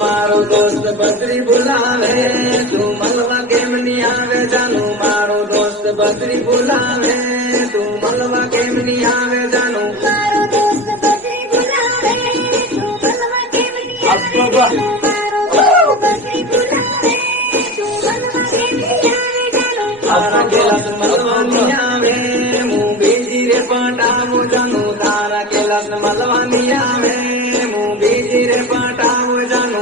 मारो दोस्त बद्री बुलावे तू मलवा केम नी आवे जानू मारो दोस्त बद्री बुलावे तू मलवा केम नी आवे जानू मारो दोस्त बद्री बुलावे तू मलवा केम नी आवे जानू मारो दोस्त बद्री बुलावे तू मलवा केम नी आवे जानू तारा केलास मलवा नी आवे मु बीजी रे पटावो जानू तारा केलास मलवा नी आवे मु बीजी रे पटावो जानू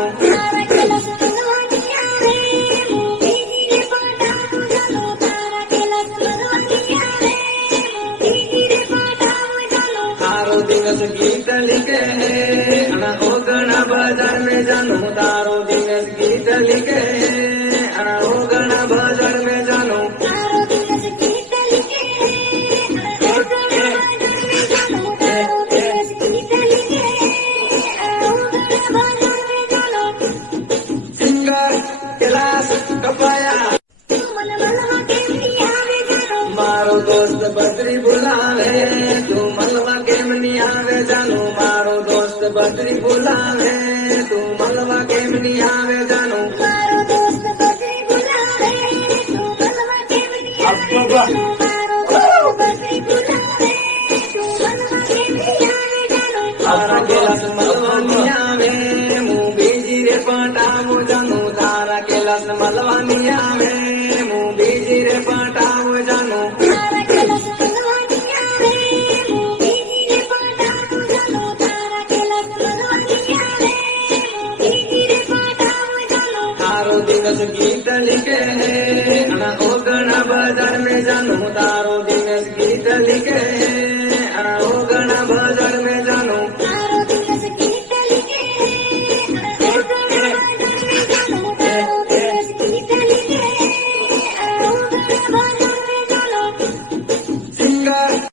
दिवस गीत लिखे अना ओगना बाजार में जानू तारो दिवस गीत लिखे अना ओगना बाजार में जानू तारो दिवस गीत लिखे सिंगर कैलाश कपाया मारो दोस्त बद्री बुलावे तू मलवा केम नी आवे जानू मारो दोस्त बद्री बुलावे तू मलवा केम नी आवे जानू मारो दोस्त बद्री बुलावे तू मलवा केम नी आवे जानू मारो दोस्त बद्री बुलावे तू मलवा केम नी आवे जानू तारा कैलाश मलवा नी आवे